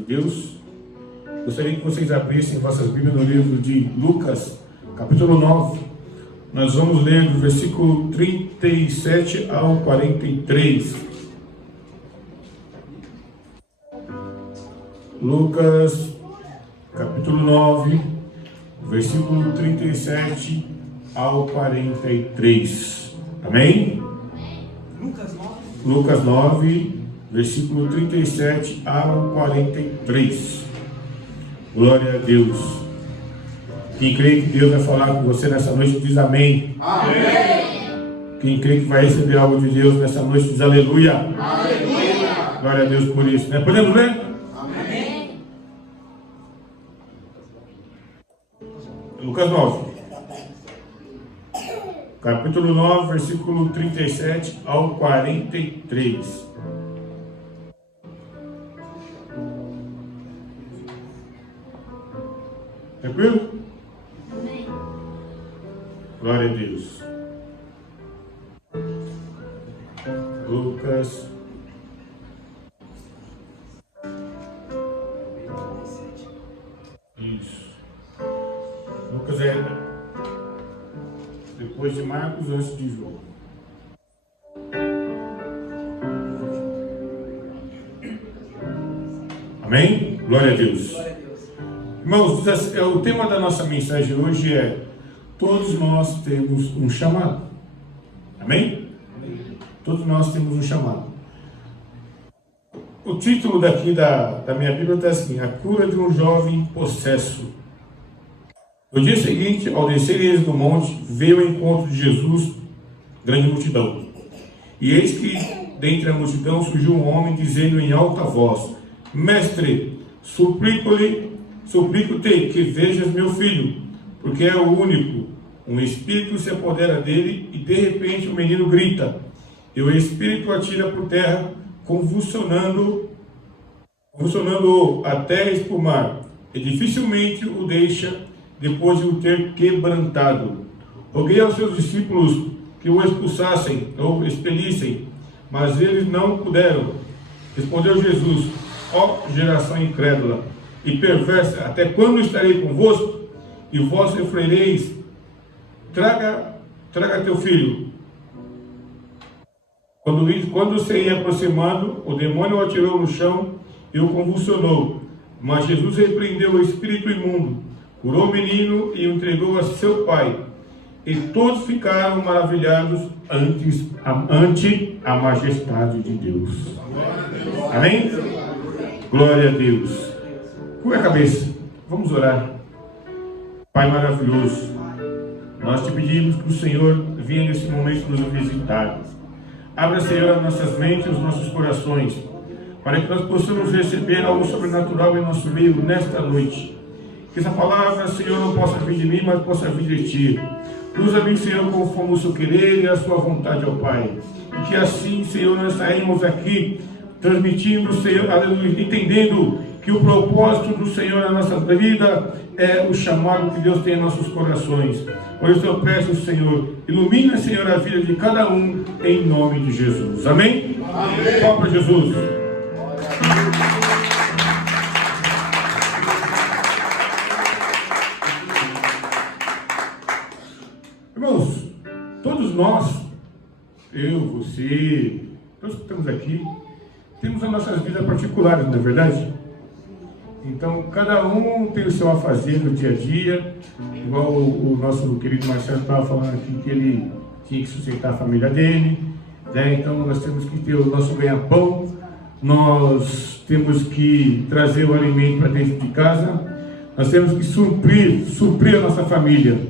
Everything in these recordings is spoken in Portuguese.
Deus, gostaria que vocês abrissem vossas Bíblias no livro de Lucas, capítulo 9. Nós vamos ler do versículo 37 ao 43. Lucas, capítulo 9, versículo 37 ao 43. Amém? Lucas 9, versículo 37 ao 43. Glória a Deus. Quem crê que Deus vai falar com você nessa noite diz amém. Amém. Quem crê que vai receber algo de Deus nessa noite diz aleluia. Aleluia. Glória a Deus por isso, né? Podemos ler? Amém. Lucas 9. Capítulo 9, versículo 37 ao 43. Tranquilo? Amém. Glória a Deus. Lucas. Isso. Lucas é depois de Marcos, antes de João. Amém? Glória a Deus. Irmãos, o tema da nossa mensagem hoje é: todos nós temos um chamado. Amém? Todos nós temos um chamado. O título daqui da minha Bíblia está assim: a cura de um jovem possesso. No dia seguinte, ao descer eles do monte, veio ao encontro de Jesus grande multidão. E eis que, dentre a multidão, surgiu um homem, dizendo em alta voz: Mestre, suplico-te que vejas meu filho, porque é o único. Um espírito se apodera dele e de repente o menino grita, e o espírito atira por terra, convulsionando-o até espumar, e dificilmente o deixa depois de o ter quebrantado. Roguei aos seus discípulos que o expulsassem ou expelissem, mas eles não puderam. Respondeu Jesus: ó geração incrédula e perversa, até quando estarei convosco? E vós refreireis, traga teu filho. Quando se ia aproximando, o demônio o atirou no chão e o convulsionou. Mas Jesus repreendeu o espírito imundo, curou o menino e o entregou a seu pai. E todos ficaram maravilhados ante a majestade de Deus. Amém? Glória a Deus. Curva a cabeça, vamos orar. Pai maravilhoso, nós te pedimos que o Senhor venha nesse momento nos visitar. Abra, Senhor, as nossas mentes e os nossos corações, para que nós possamos receber algo sobrenatural em nosso meio nesta noite. Que essa palavra, Senhor, não possa vir de mim, mas possa vir de Ti. Nos abençoe, Senhor, conforme o seu querer e a sua vontade, ó Pai. E que assim, Senhor, nós saímos aqui transmitindo, Senhor, aleluia, entendendo que o propósito do Senhor na nossa vida é o chamado que Deus tem em nossos corações. Por isso eu peço, Senhor, ilumina, Senhor, a vida de cada um, em nome de Jesus. Amém? Amém. Palmas para Jesus. Irmãos, todos nós, eu, você, todos que estamos aqui, temos as nossas vidas particulares, não é verdade? Então, cada um tem o seu afazer no dia a dia, igual o nosso querido Marcelo estava falando aqui, que ele tinha que sustentar a família dele, né? Então nós temos que ter o nosso ganha-pão, nós temos que trazer o alimento para dentro de casa, nós temos que suprir a nossa família.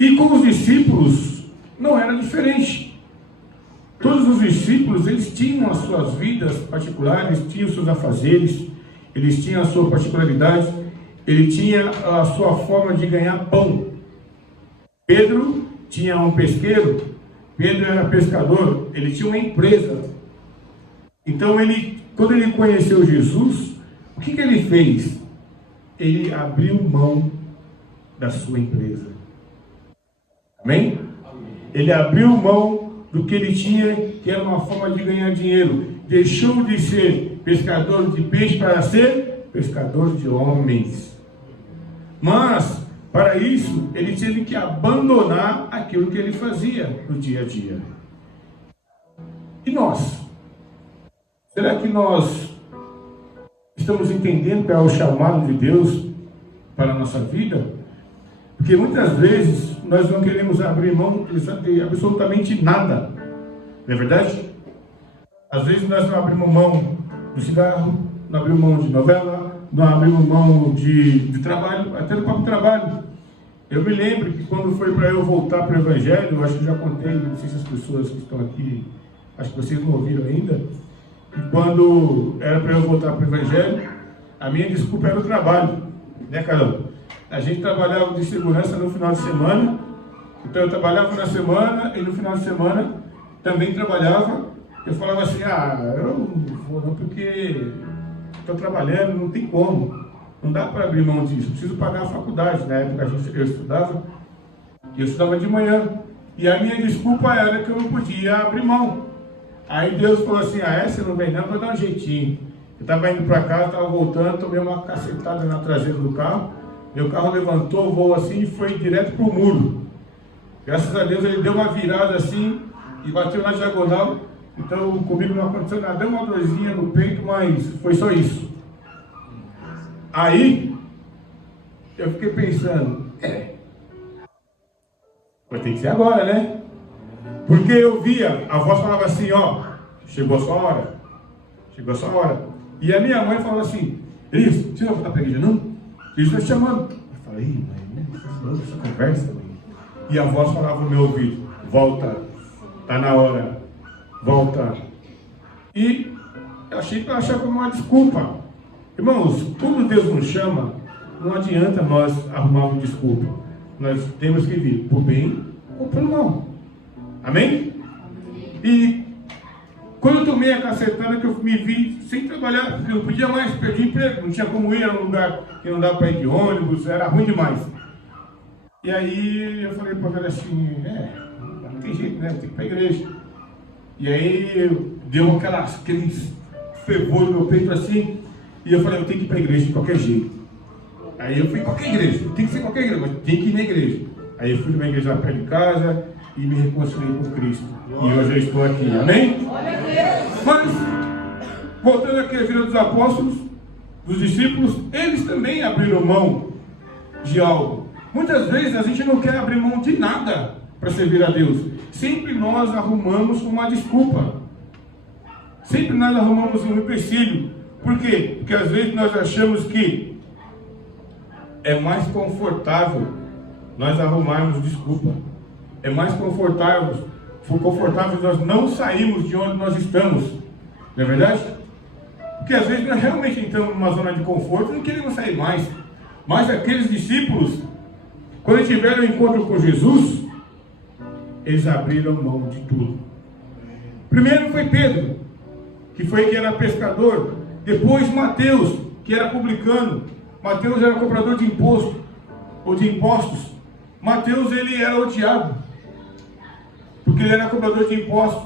E com os discípulos não era diferente. Todos os discípulos, eles tinham as suas vidas particulares, tinham os seus afazeres, eles tinham a sua particularidade, ele tinha a sua forma de ganhar pão. Pedro tinha um pesqueiro, Pedro era pescador, ele tinha uma empresa. Então quando ele conheceu Jesus, o que ele fez? Ele abriu mão da sua empresa. Amém? Ele abriu mão do que ele tinha, que era uma forma de ganhar dinheiro. Deixou de ser pescador de peixe para ser pescador de homens. Mas, para isso, ele teve que abandonar aquilo que ele fazia no dia a dia. E nós? Será que nós estamos entendendo qual é o chamado de Deus para a nossa vida? Porque muitas vezes nós não queremos abrir mão de absolutamente nada. Não é verdade? Às vezes nós não abrimos mão do cigarro, não abrimos mão de novela, não abrimos mão de trabalho, até do próprio trabalho. Eu me lembro que quando foi para eu voltar para o Evangelho, eu acho que já contei, não sei se as pessoas que estão aqui, acho que vocês não ouviram ainda, que quando era para eu voltar para o Evangelho, a minha desculpa era o trabalho, né, Carol? A gente trabalhava de segurança no final de semana, então eu trabalhava na semana e no final de semana também trabalhava. Eu falava assim, eu não vou não porque estou trabalhando, não tem como, não dá para abrir mão disso, preciso pagar a faculdade. Na época eu estudava de manhã, e a minha desculpa era que eu não podia abrir mão. Aí Deus falou assim, você não vem não, vou dar um jeitinho. Eu estava indo para casa, estava voltando, tomei uma cacetada na traseira do carro, meu carro levantou, voou assim e foi direto para o muro. Graças a Deus ele deu uma virada assim e bateu na diagonal. Então comigo não aconteceu nada, deu uma dorzinha no peito, mas foi só isso. Aí eu fiquei pensando, vai ter que ser agora, né? Porque eu via, a voz falava assim, chegou a sua hora, chegou a sua hora. E a minha mãe falava assim, Elias, você não vai voltar para a igreja não? Jesus está te chamando. Eu falei, mãe, essa conversa, mãe. E a voz falava no meu ouvido, volta, está na hora, volta. E eu achava como uma desculpa. Irmãos, quando Deus nos chama, não adianta nós arrumarmos desculpa. Nós temos que vir por bem ou por mal. Amém? E quando eu tomei a cacetada, que eu me vi sem trabalhar, eu não podia mais, perdi emprego, não tinha como ir, era um lugar que não dava para ir de ônibus, era ruim demais. E aí eu falei para ela assim, não tem jeito, né? Tem que ir para a igreja. E aí deu aquele fervor no meu peito assim, e eu falei, eu tenho que ir para a igreja de qualquer jeito. Aí eu fui em qualquer igreja, tem que ser qualquer igreja, mas tem que ir na igreja. Aí eu fui numa igreja lá perto de casa e me reconciliei com Cristo. E hoje eu estou aqui, amém? Mas, voltando aqui à vida dos apóstolos, dos discípulos, eles também abriram mão de algo. Muitas vezes a gente não quer abrir mão de nada para servir a Deus. Sempre nós arrumamos uma desculpa. Sempre nós arrumamos um empecilho. Por quê? Porque às vezes nós achamos que é mais confortável nós arrumarmos desculpa. É mais confortável nós não sairmos de onde nós estamos. Não é verdade? Porque às vezes nós realmente entramos numa zona de conforto e não queremos sair mais. Mas aqueles discípulos, quando tiveram um encontro com Jesus, eles abriram mão de tudo. Primeiro foi Pedro, que era pescador. Depois Mateus, que era publicano. Mateus era cobrador de imposto, ou de impostos. Mateus, ele era odiado, porque ele era cobrador de impostos.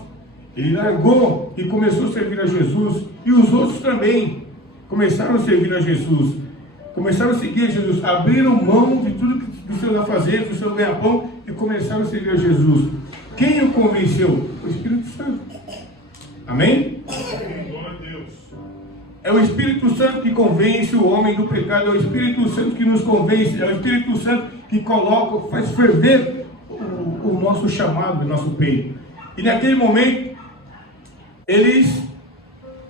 Ele largou e começou a servir a Jesus. E os outros também começaram a servir a Jesus. Começaram a seguir a Jesus. Abriram mão de tudo dos seus afazeres, do seu ganha-pão, e começaram a seguir a Jesus. Quem o convenceu? O Espírito Santo. Amém? É o Espírito Santo que convence o homem do pecado. É o Espírito Santo que nos convence. É o Espírito Santo que coloca, faz ferver o nosso chamado, o nosso peito. E naquele momento, eles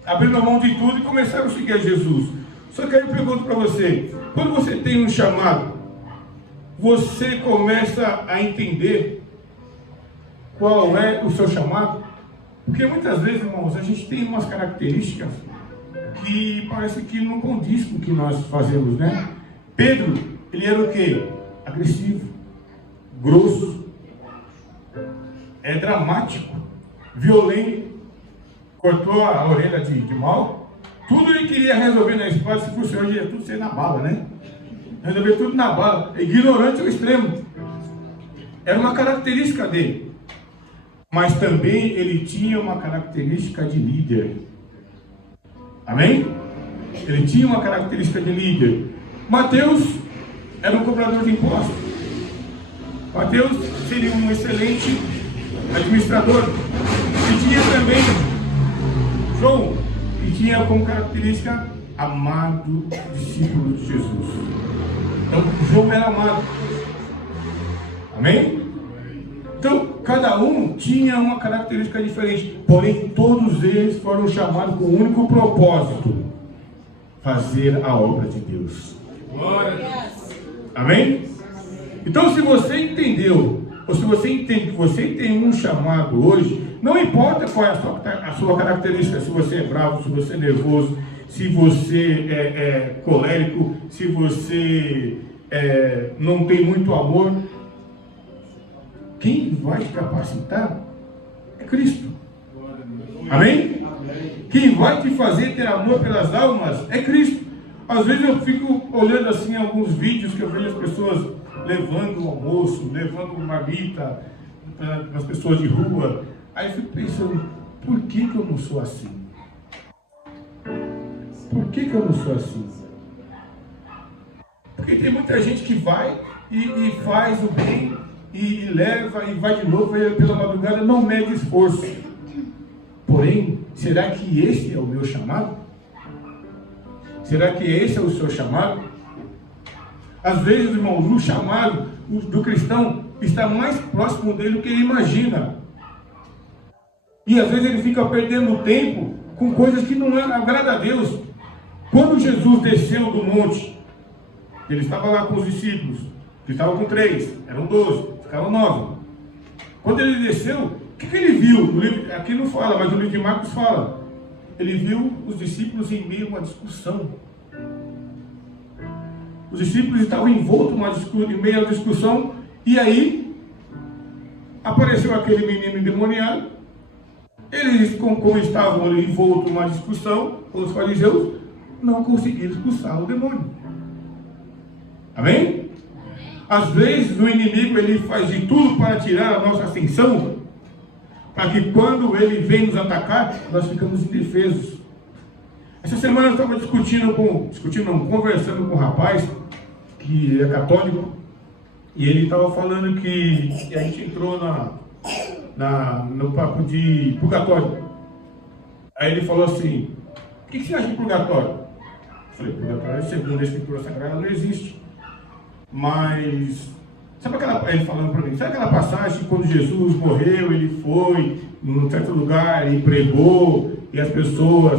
abriram a mão de tudo e começaram a seguir a Jesus. Só que aí eu pergunto para você, quando você tem um chamado, você começa a entender qual é o seu chamado? Porque muitas vezes, irmãos, a gente tem umas características que parece que não condiz com o que nós fazemos, né? Pedro, ele era o quê? Agressivo, grosso, dramático, violento, cortou a orelha de mal. Tudo ele queria resolver na espada. Se fosse hoje, ia tudo ser na bala, né? Resolver tudo na bala. Ignorante ao extremo. Era uma característica dele. Mas também ele tinha uma característica de líder. Amém? Ele tinha uma característica de líder. Mateus era um cobrador de impostos. Mateus seria um excelente administrador. E tinha também João, que tinha como característica amado discípulo de Jesus. Então, João era amado. Amém? Então, cada um tinha uma característica diferente. Porém, todos eles foram chamados com um único propósito: fazer a obra de Deus. Amém? Então, se você entendeu, ou se você entende que você tem um chamado hoje, não importa qual é a sua característica, se você é bravo, se você é nervoso, se você é colérico, se você não tem muito amor, quem vai te capacitar é Cristo. Amém? Quem vai te fazer ter amor pelas almas é Cristo. Às vezes eu fico olhando assim alguns vídeos que eu vejo as pessoas levando o almoço, levando marmita para as pessoas de rua. Aí eu fico pensando, por que eu não sou assim? Por que eu não sou assim? Porque tem muita gente que vai e faz o bem e leva e vai de novo pela madrugada, não mede esforço. Porém, será que esse é o meu chamado? Será que esse é o seu chamado? Às vezes, irmãos, o chamado do cristão está mais próximo dele do que ele imagina. E às vezes ele fica perdendo tempo com coisas que não agradam a Deus. Quando Jesus desceu do monte, ele estava lá com os discípulos, que estavam com 3, eram 12, ficaram 9. Quando ele desceu, o que ele viu? No livro, aqui não fala, mas no livro de Marcos fala. Ele viu os discípulos em meio a uma discussão. Os discípulos estavam envoltos em meio a uma discussão, e aí apareceu aquele menino endemoniado. Eles, como estavam envoltos em uma discussão com os fariseus, não conseguiram expulsar o demônio. Amém? Às vezes o inimigo ele faz de tudo para tirar a nossa atenção, para que quando ele vem nos atacar, nós ficamos indefesos. Essa semana eu estava conversando com um rapaz que é católico, e ele estava falando que a gente entrou no papo de purgatório. Aí ele falou assim: o que você acha de purgatório? Eu falei: purgatório, segundo a Escritura Sagrada, não existe. Mas sabe ele falando para mim, sabe aquela passagem quando Jesus morreu, ele foi num certo lugar e pregou, e as pessoas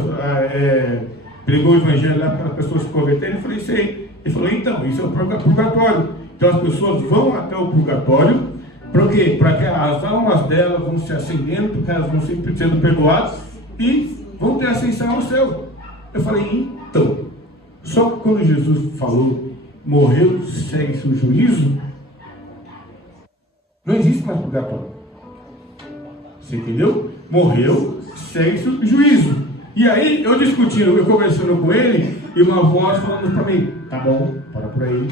pregou o evangelho lá para as pessoas se converterem? Eu falei: sei. Ele falou: então, isso é o purgatório. Então as pessoas vão até o purgatório, para quê? Para que as almas delas vão se acendendo, porque elas vão sempre sendo perdoadas e vão ter ascensão ao céu. Eu falei: então, só que quando Jesus falou, morreu, segue-se o juízo, não existe mais purgatório. Você entendeu? Morreu, segue-se o juízo. E aí, eu conversando com ele, e uma voz falando para mim: tá bom, para por aí,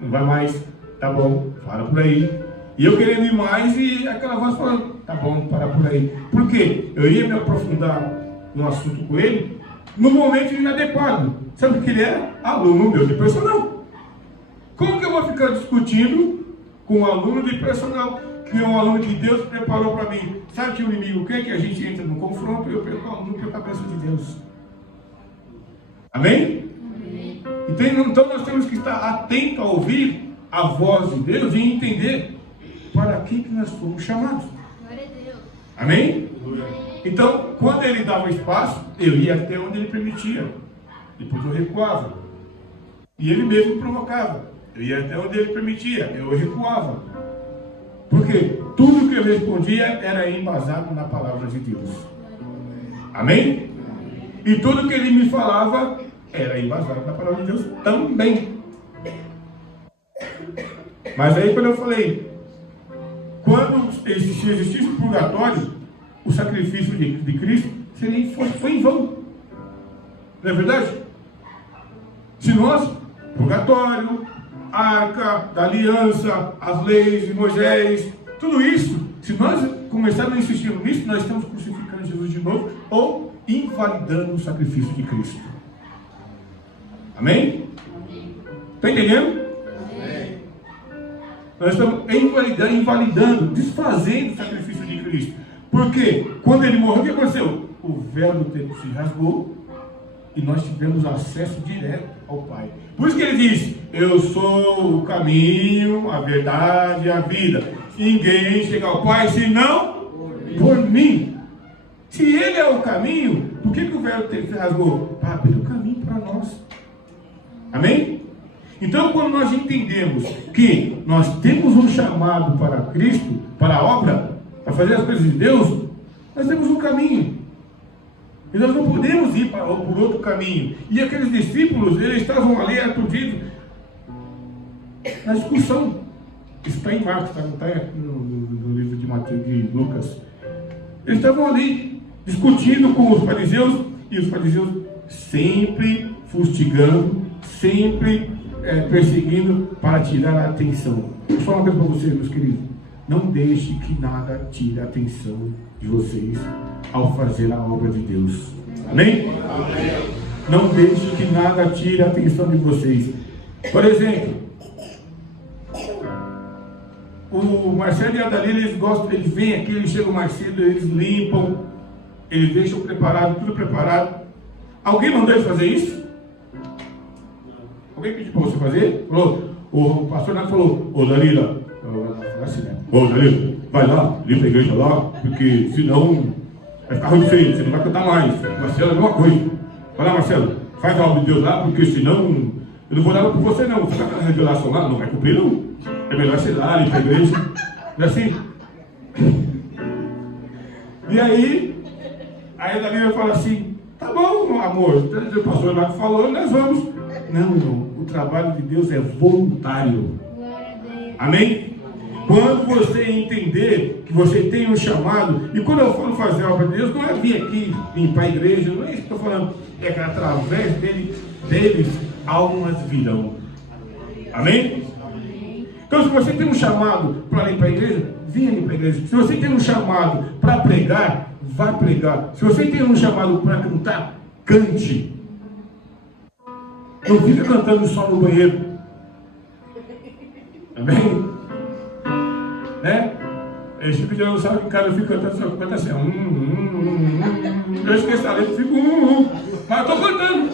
não vai mais, tá bom, para por aí. E eu querendo ir mais, e aquela voz falando: tá bom, para por aí. Por quê? Eu ia me aprofundar no assunto com ele, no momento inadequado. Sabe o que ele é? Aluno meu de personal. Como que eu vou ficar discutindo com um aluno de personal, que é um aluno que Deus preparou para mim? Sabe que o inimigo quer que a gente entre no confronto? Eu perco o aluno pela cabeça de Deus. Amém? Amém. Então nós temos que estar atentos a ouvir a voz de Deus e entender para que nós fomos chamados. Glória a Deus. Amém? Então, quando ele dava espaço, eu ia até onde ele permitia. Depois eu recuava. E ele mesmo provocava. Eu ia até onde ele permitia, eu recuava. Porque tudo que eu respondia era embasado na palavra de Deus. Amém? E tudo que ele me falava era embasado na palavra de Deus também. Mas aí quando eu falei, quando existisse o purgatório, o sacrifício de Cristo foi em vão. Não é verdade? Se nós, purgatório, arca da aliança, as leis de Moisés, tudo isso, se nós começarmos a insistir nisso, nós estamos crucificando Jesus de novo, ou invalidando o sacrifício de Cristo. Amém? Está entendendo? Amém. Nós estamos invalidando, desfazendo o sacrifício de Cristo. Porque quando ele morreu, o que aconteceu? O véu do templo se rasgou e nós tivemos acesso direto ao Pai. Por isso que ele diz: eu sou o caminho, a verdade e a vida. Ninguém chega ao Pai senão por mim. Se ele é o caminho, por que o véu do templo se rasgou? Para abrir o caminho para nós. Amém? Então, quando nós entendemos que nós temos um chamado para Cristo, para a obra, para fazer as coisas de Deus, nós temos um caminho. E nós não podemos ir por outro caminho. E aqueles discípulos, eles estavam ali aturdidos na discussão. Isso está em Marcos, não está no livro de Mateus e Lucas. Eles estavam ali discutindo com os fariseus, e os fariseus sempre fustigando, sempre perseguindo para tirar a atenção. Vou falar uma coisa para vocês, meus queridos: não deixe que nada tire a atenção de vocês ao fazer a obra de Deus. Amém? Amém. Não deixe que nada tire a atenção de vocês. Por exemplo, o Marcelo e a Dalila, eles vêm aqui, eles chegam mais cedo, eles limpam, eles deixam preparado, tudo preparado. Alguém mandou eles fazer isso? Alguém pediu para você fazer? Falou, o pastor Nato falou: ô Dalila, assim, né? Ô Dalila, vai lá, limpa a igreja lá, porque senão vai ficar ruim feio, você não vai cantar mais. Marcelo, é a mesma coisa. Vai lá, Marcelo, faz a obra de Deus lá, porque senão eu não vou dar por você não. Você vai fazer a revelação lá, não vai cumprir não. É melhor ser lá, limpa a igreja. Não é assim? E aí a Dalila fala assim: tá bom, amor, o pastor Nato falou, nós vamos. Não, irmão, o trabalho de Deus é voluntário. Amém? Quando você entender que você tem um chamado, e quando eu falo fazer a obra de Deus, não é vir aqui limpar a igreja, não é isso que eu estou falando, é que através deles almas virão. Amém? Então, se você tem um chamado para limpar a igreja, venha limpar a igreja. Se você tem um chamado para pregar, vá pregar. Se você tem um chamado para cantar, cante. Não fica cantando só no banheiro. Amém? Né? Esse tipo de não sabe que cara fica cantando, só canta assim. Eu esqueço a letra, fico mas eu estou cantando.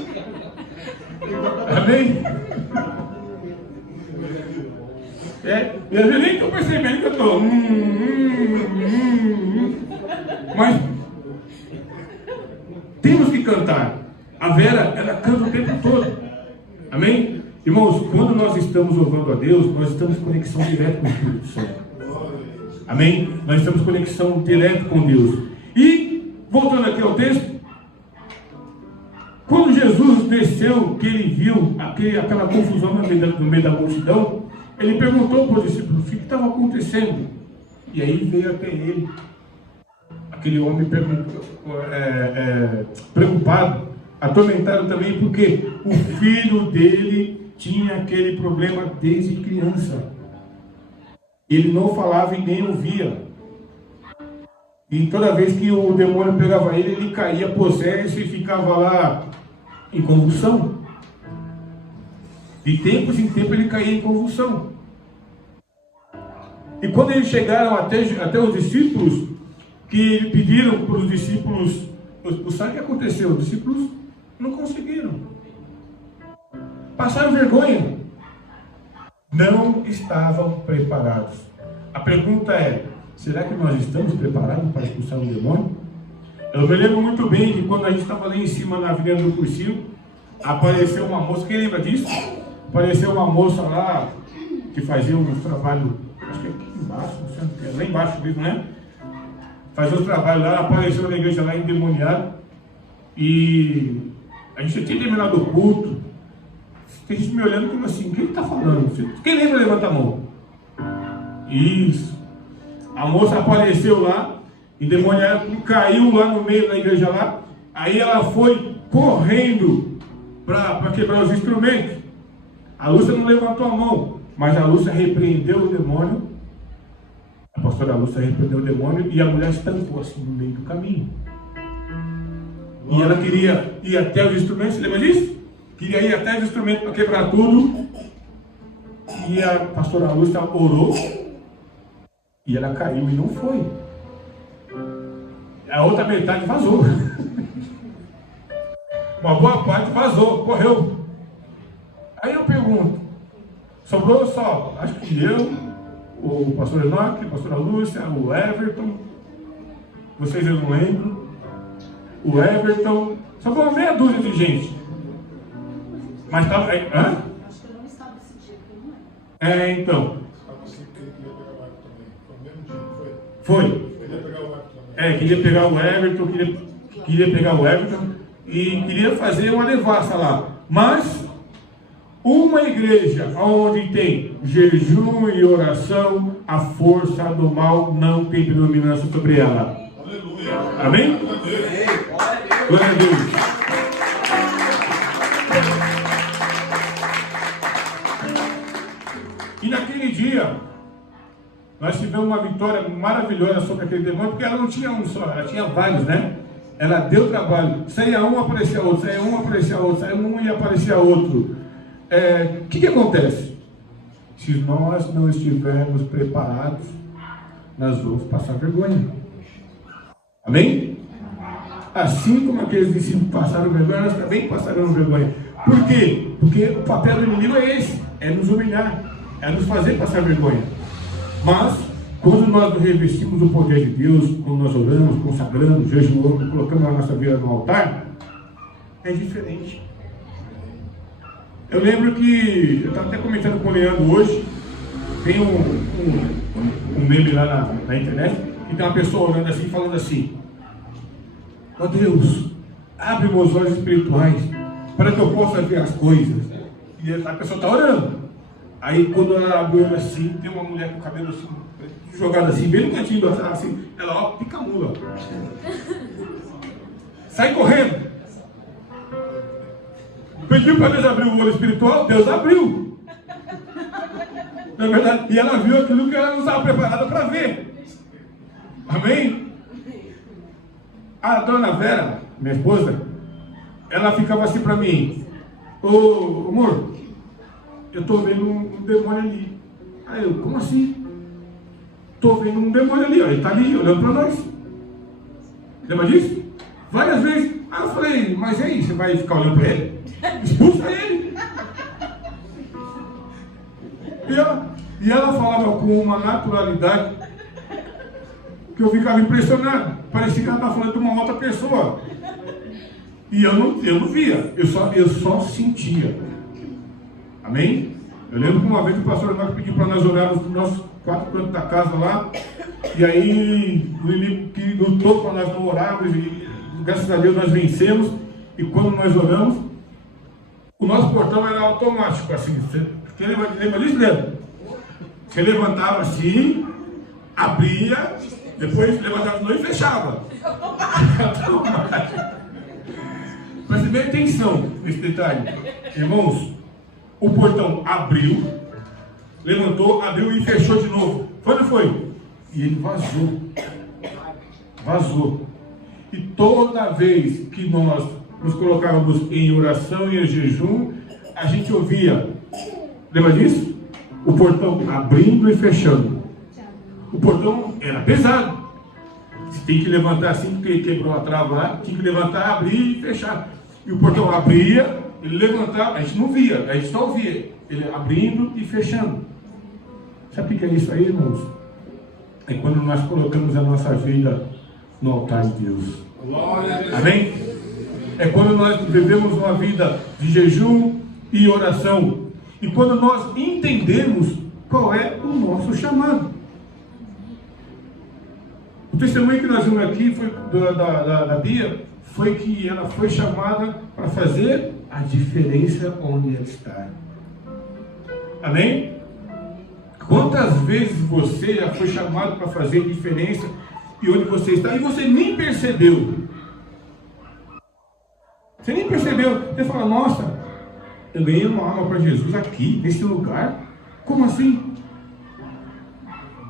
Amém? E às vezes nem estou percebendo que eu estou. Mas temos que cantar. A Vera, ela canta o tempo todo. Amém? Irmãos, quando nós estamos louvando a Deus, nós estamos em conexão direta com o Espírito Santo. Amém? Nós estamos em conexão direta com Deus. E, voltando aqui ao texto, quando Jesus desceu, que ele viu aquela confusão no meio da multidão, ele perguntou para os discípulos o que estava acontecendo. E aí veio até ele, aquele homem preocupado, atormentado também, porque o filho dele tinha aquele problema desde criança. Ele não falava e nem ouvia. E toda vez que o demônio pegava ele, ele caía possesso e ficava lá em convulsão. De tempos em tempos ele caía em convulsão. E quando eles chegaram até os discípulos, que pediram para os discípulos expulsar, o que aconteceu? Os discípulos não conseguiram. Passaram vergonha. Não estavam preparados. A pergunta é: será que nós estamos preparados para expulsar o demônio? Eu me lembro muito bem que quando a gente estava lá em cima na Avenida do Cursinho, apareceu uma moça, quem lembra disso? Apareceu uma moça lá que fazia um trabalho, acho que aqui embaixo, não sei onde é, lá embaixo mesmo, né? Fazia um trabalho lá, apareceu na igreja lá endemoniada. E a gente tinha terminado o culto. Tem gente me olhando como assim: o que ele está falando? Quem lembra, levanta a mão. Isso. A moça apareceu lá, endemoniada, caiu lá no meio da igreja lá. Aí ela foi correndo para quebrar os instrumentos. A Lúcia não levantou a mão, mas a Lúcia repreendeu o demônio. A pastora Lúcia repreendeu o demônio e a mulher estancou assim no meio do caminho. E ela queria ir até os instrumentos, você lembra disso? Queria ir até os instrumentos para quebrar tudo. E a pastora Lúcia orou. E ela caiu e não foi. A outra metade vazou. Uma boa parte vazou, correu. Aí eu pergunto, sobrou só, acho que eu, o pastor Enoque, a pastora Lúcia, o Everton, vocês eu não lembro, o Everton, sobrou meia dúzia de gente. Mas estava. Acho que eu não estava esse dia, porque eu não lembro. Então. Foi. Queria pegar o Everton, queria pegar o Everton e queria fazer uma devassa lá. Mas uma igreja onde tem jejum e oração, a força do mal não tem predominância sobre ela. Aleluia. Amém? Glória a Deus. E naquele dia, nós tivemos uma vitória maravilhosa sobre aquele demônio, porque ela não tinha um só, ela tinha vários, né? Ela deu trabalho. Saía um, aparecia outro, saía um, aparecia outro, saía um e aparecia outro. O que acontece? Se nós não estivermos preparados, nós vamos passar vergonha. Amém? Assim como aqueles discípulos passaram vergonha, nós também passaremos vergonha. Por quê? Porque o papel do inimigo é esse, é nos humilhar, é nos fazer passar vergonha. Mas, quando nós revestimos o poder de Deus, quando nós oramos, consagramos, jejuamos, colocamos a nossa vida no altar, é diferente. Eu lembro que, eu estava até comentando com o Leandro hoje, tem um meme lá na internet, e tem uma pessoa orando assim, falando assim: ó Deus, abre meus olhos espirituais, para que eu possa ver as coisas. E a pessoa está orando. Aí quando ela abriu assim, tem uma mulher com o cabelo assim, jogado assim, bem no cantinho do altar, assim, ela, ó, pica a mula. Sai correndo. Pediu para Deus abrir o olho espiritual, Deus abriu. Na verdade, e ela viu aquilo que ela não estava preparada para ver. Amém? A dona Vera, minha esposa, ela ficava assim para mim: ô amor, eu estou vendo um demônio ali. Aí eu, como assim? Estou vendo um demônio ali, ó, ele está ali olhando para nós. Lembra disso? Várias vezes. Aí eu falei: mas aí, você vai ficar olhando para ele? Expulsa ele. E ela falava com uma naturalidade que eu ficava impressionado. Parecia que ela estava falando de uma outra pessoa. E eu não via, eu só sentia. Amém? Eu lembro que uma vez o pastor Marcos pediu para nós orarmos nos nossos 4 cantos da casa lá. E aí o inimigo que lutou para nós não orarmos, e graças a Deus nós vencemos. E quando nós oramos, o nosso portão era automático, assim. Você lembra disso, Leandro? Você levantava assim, abria, depois levantava de novo e fechava. Preste bem atenção nesse detalhe. Irmãos, o portão abriu, levantou, abriu e fechou de novo. Foi ou não foi? E ele vazou. Vazou. E toda vez que nós nos colocávamos em oração e em jejum, a gente ouvia, lembra disso? O portão abrindo e fechando. O portão era pesado. Você tem que levantar assim, porque quebrou a trava lá, tinha que levantar, abrir e fechar. E o portão abria, ele levantava, a gente não via, a gente só ouvia ele abrindo e fechando. Sabe o que é isso aí, irmãos? É quando nós colocamos a nossa vida no altar de Deus. Amém? É quando nós vivemos uma vida de jejum e oração. E quando nós entendemos qual é o nosso chamado. O testemunho que nós vimos aqui foi da Bia, foi que ela foi chamada para fazer a diferença onde ela está. Amém? Quantas vezes você já foi chamado para fazer diferença e onde você está e você nem percebeu? Você nem percebeu. Você fala: nossa, eu ganhei uma alma para Jesus aqui, nesse lugar. Como assim?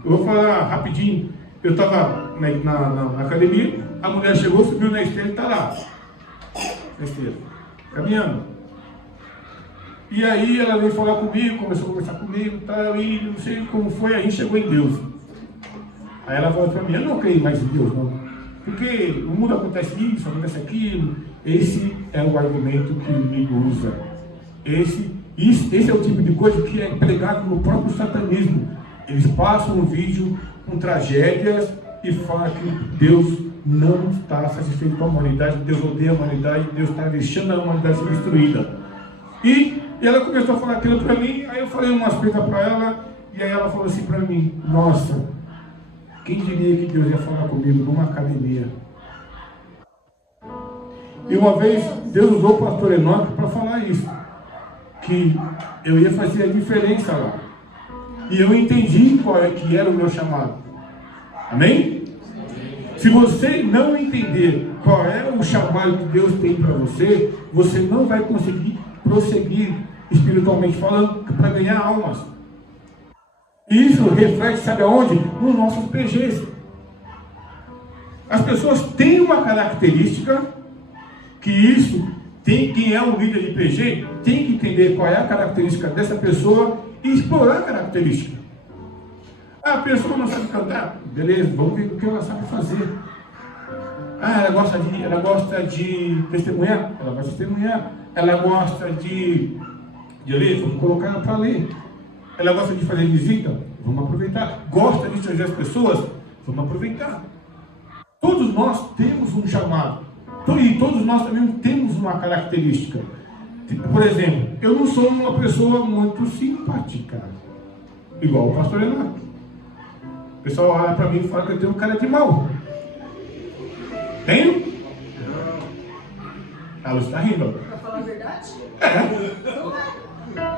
Eu vou falar rapidinho. Eu estava na academia, a mulher chegou, subiu na esteira e está lá. na esteira, caminhando. E aí ela veio falar comigo, começou a conversar comigo, tal, e não sei como foi, aí chegou em Deus. Aí ela falou para mim, eu não creio mais em Deus, não. Porque no mundo acontece isso, acontece aquilo. Esse é o argumento que o inimigo usa. Esse é o tipo de coisa que é pregado no próprio satanismo. Eles passam um vídeo com tragédias e falam que Deus não está satisfeito com a humanidade, Deus odeia a humanidade, Deus está deixando a humanidade ser destruída. E ela começou a falar aquilo para mim, aí eu falei umas coisas para ela, e aí ela falou assim para mim, nossa, quem diria que Deus ia falar comigo numa academia? E uma vez Deus usou o pastor Enoque para falar isso, que eu ia fazer a diferença lá. E eu entendi qual é que era o meu chamado. Amém? Se você não entender qual é o chamado que Deus tem para você, você não vai conseguir prosseguir espiritualmente falando para ganhar almas. E isso reflete, sabe aonde? Nos nossos PGs. As pessoas têm uma característica que isso tem, quem é um líder de PG tem que entender qual é a característica dessa pessoa e explorar a característica. A pessoa não sabe cantar, beleza, vamos ver o que ela sabe fazer. Ela gosta de testemunhar, ela vai testemunhar. Ela gosta de ler, vamos colocar ela para ler. Ela gosta de fazer visita, vamos aproveitar. Gosta de trazer as pessoas, vamos aproveitar. Todos nós temos um chamado. E todos nós também temos uma característica. Por exemplo, eu não sou uma pessoa muito simpática, igual o pastor Renato. O pessoal olha para mim e fala que eu tenho cara de mal. Tenho? A Luz está rindo. Para falar a verdade?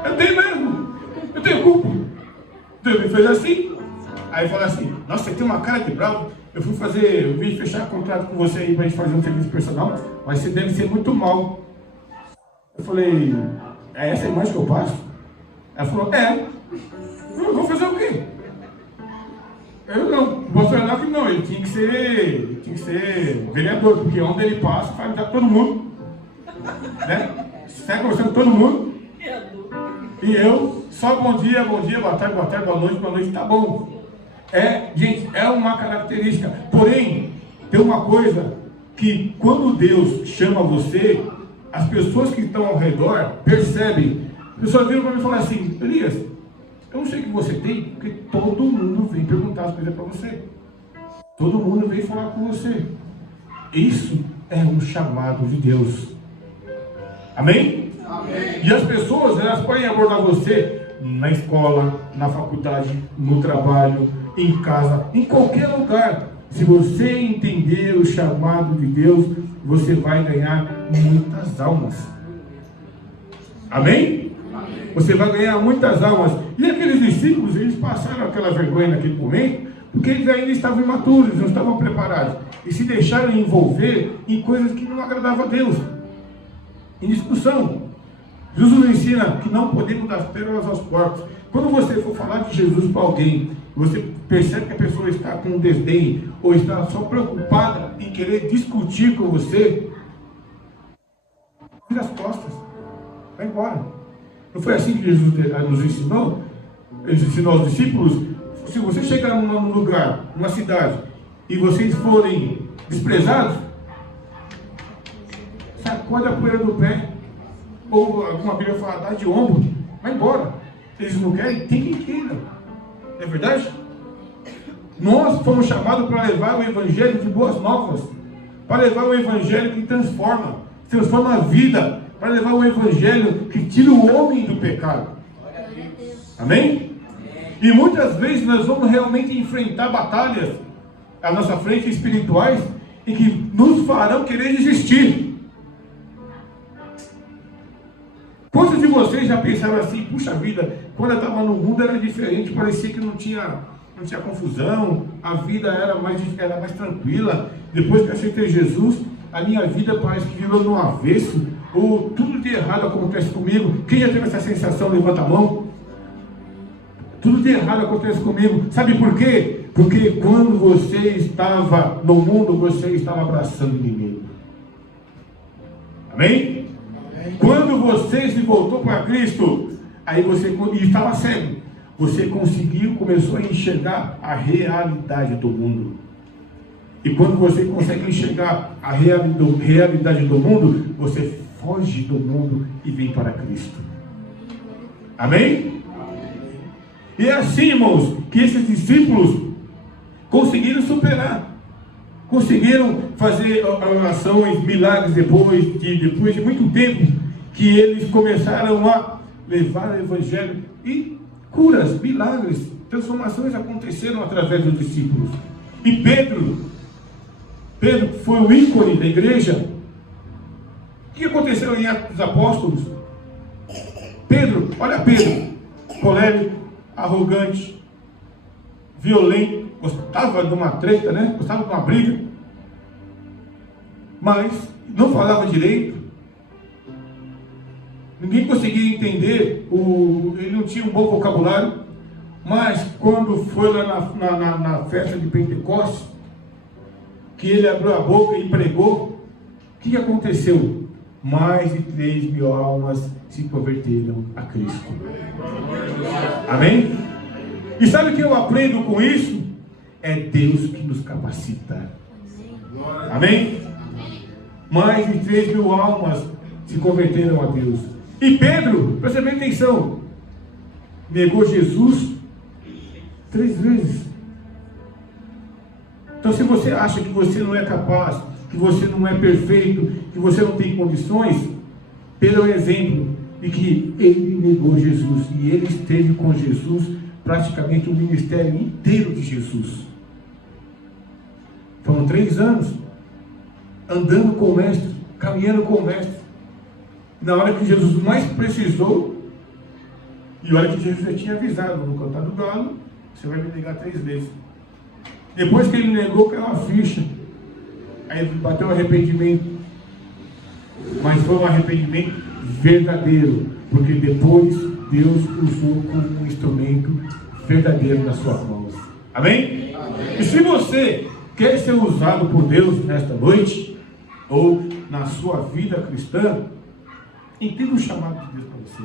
Eu tenho mesmo. Eu tenho culpa. Deus me fez assim. Aí fala assim, nossa, você tem uma cara de bravo. Eu vim fechar contrato com você aí para a gente fazer um serviço personal, mas você deve ser muito mal. Eu falei, é essa a imagem que eu passo? Ela falou, eu vou fazer o quê? Eu não, o pastor Renato não, ele tinha que ser vereador, porque onde ele passa, faz dar todo mundo. Né? Sai conversando com todo mundo. E eu, só bom dia, boa tarde, boa noite, tá bom. Gente, é uma característica. Porém, tem uma coisa que quando Deus chama você, as pessoas que estão ao redor percebem. As pessoas viram para mim e falam assim, Elias, eu não sei o que você tem, porque todo mundo vem perguntar as coisas para você. Todo mundo vem falar com você. Isso é um chamado de Deus. Amém? Amém. E as pessoas, elas podem abordar você na escola, na faculdade, no trabalho, em casa, em qualquer lugar. Se você entender o chamado de Deus, você vai ganhar muitas almas. Amém? Amém. Você vai ganhar muitas almas. E aqueles discípulos, eles passaram aquela vergonha naquele momento, porque eles ainda estavam imaturos, não estavam preparados. E se deixaram envolver em coisas que não agradavam a Deus. Em discussão. Jesus nos ensina que não podemos dar pérolas aos porcos. Quando você for falar de Jesus para alguém, você percebe que a pessoa está com desdém, ou está só preocupada em querer discutir com você, vira as costas, vai embora. Não foi assim que Jesus nos ensinou? Ele ensinou aos discípulos, se você chegar num lugar, numa cidade, e vocês forem desprezados, sacode a poeira do pé, ou alguma Bíblia fala, dá de ombro, vai embora. Eles não querem, tem quem queira. Não é verdade? Nós fomos chamados para levar o evangelho de boas novas, para levar o evangelho que transforma a vida, para levar o evangelho que tira o homem do pecado. Amém? E muitas vezes nós vamos realmente enfrentar batalhas à nossa frente espirituais e que nos farão querer desistir. Quantos de vocês já pensaram assim, puxa vida, quando eu estava no mundo era diferente, parecia que não tinha confusão, a vida era mais tranquila. Depois que eu aceitei Jesus, a minha vida parece que virou no avesso, ou tudo de errado acontece comigo. Quem já teve essa sensação, levanta a mão. Tudo de errado acontece comigo. Sabe por quê? Porque quando você estava no mundo, você estava abraçando o inimigo. Amém? Quando você se voltou para Cristo, aí você, e estava cego, você começou a enxergar a realidade do mundo. E quando você consegue enxergar a realidade do mundo, você foge do mundo e vem para Cristo. Amém? E é assim, irmãos, que esses discípulos conseguiram superar. Conseguiram fazer ações, milagres depois de muito tempo que eles começaram a levar o Evangelho. E curas, milagres, transformações aconteceram através dos discípulos. E Pedro foi o ícone da igreja. O que aconteceu em Atos dos Apóstolos? Pedro, olha Pedro, colérico, arrogante, violento, gostava de uma treta, né? Gostava de uma briga, mas não falava direito. Ninguém conseguia entender, ele não tinha um bom vocabulário, mas quando foi lá na festa de Pentecostes, que ele abriu a boca e pregou, o que aconteceu? Mais de 3.000 almas se converteram a Cristo. Amém? E sabe o que eu aprendo com isso? É Deus que nos capacita. Amém? Mais de 3.000 almas se converteram a Deus. E Pedro, presta bem atenção, negou Jesus 3 vezes. Então, se você acha que você não é capaz, que você não é perfeito, que você não tem condições, Pedro é um exemplo de que ele negou Jesus e ele esteve com Jesus praticamente o ministério inteiro de Jesus. Foram 3 anos andando com o mestre, caminhando com o mestre. Na hora que Jesus mais precisou, e olha que Jesus já tinha avisado: no cantar do galo, você vai me negar 3 vezes. Depois que ele negou, caiu uma ficha. Aí bateu arrependimento. Mas foi um arrependimento verdadeiro, porque depois Deus usou como um instrumento verdadeiro nas suas mãos. Amém? Amém. E se você quer ser usado por Deus nesta noite, ou na sua vida cristã, entenda o chamado de Deus para você.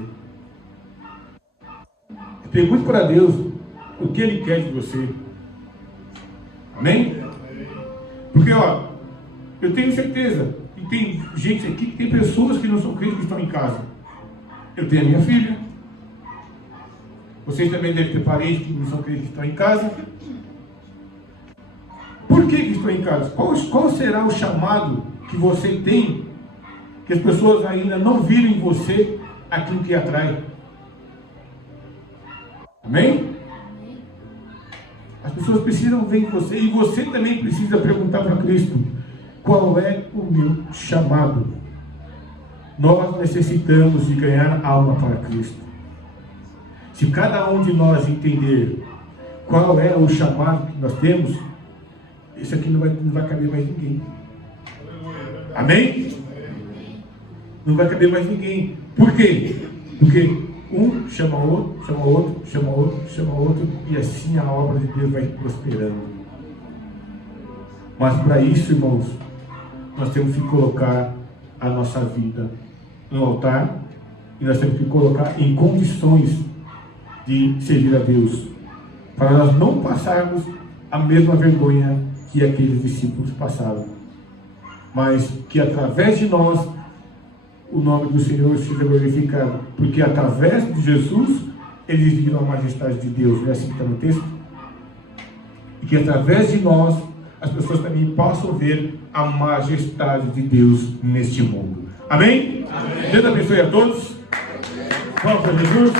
Pergunte para Deus o que Ele quer de você. Amém? Porque, ó, eu tenho certeza que tem gente aqui, que tem pessoas que não são crentes que estão em casa. Eu tenho a minha filha. Vocês também devem ter parentes que não são crentes que estão em casa. Por que estão em casa? Qual será o chamado que você tem, que as pessoas ainda não viram em você aquilo que atrai? Amém? As pessoas precisam ver em você, e você também precisa perguntar para Cristo: qual é o meu chamado? Nós necessitamos de ganhar alma para Cristo. Se cada um de nós entender qual é o chamado que nós temos, isso aqui não vai caber mais ninguém. Amém? Não vai caber mais ninguém. Por quê? Porque um chama outro, chama outro, chama outro, chama outro, e assim a obra de Deus vai prosperando. Mas para isso, irmãos, nós temos que colocar a nossa vida no altar, e nós temos que colocar em condições de servir a Deus, para nós não passarmos a mesma vergonha que aqueles discípulos passaram, mas que através de nós o nome do Senhor seja glorificado, porque através de Jesus eles viram a majestade de Deus. Não é assim que está no texto? E que através de nós as pessoas também possam ver a majestade de Deus neste mundo. Amém? Amém. Deus abençoe a todos. Vamos para Jesus.